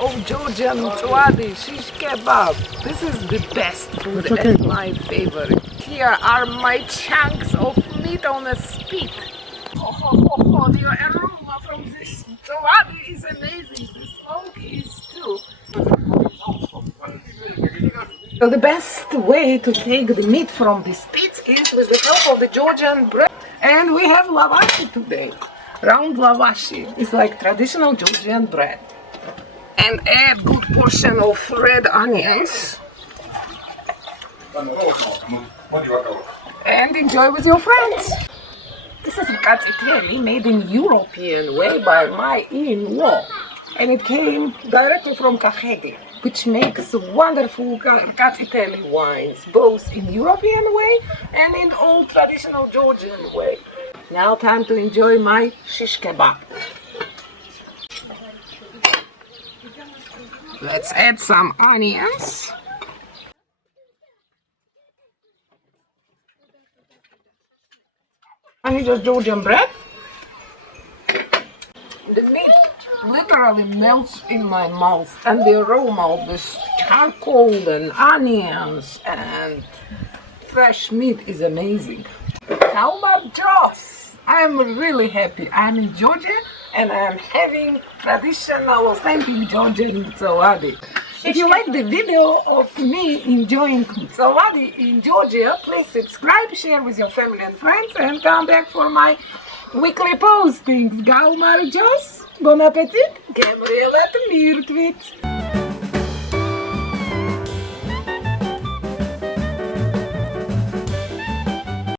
of Georgian Mtsvadi, Shishkebab. This is the best food and my favorite. Here are my chunks of meat on a spit. The aroma from this Mtsvadi is amazing. The smoke is too. So the best way to take the meat from the spit is with the help of the Georgian bread. And we have lavashi today. Round lavashi is like traditional Georgian bread. And add good portion of red onions. And enjoy with your friends. This is katsiteli made in European way by my in-law. And it came directly from Kahegi, which makes wonderful katsiteli wines, both in European way and in old traditional Georgian way. Now time to enjoy my Shishkebab. Let's add some onions. I need just Georgian bread. The meat literally melts in my mouth, and the aroma of this charcoal and onions and fresh meat is amazing. How about Joss? I am really happy. I'm in Georgia and I'm having traditional authentic Georgian Mtsvadi. If you like the video of me enjoying Mtsvadi in Georgia, please subscribe, share with your family and friends, and come back for my weekly postings. Gau Mari Joss, bon appetit, Gabriela Mtsvadi.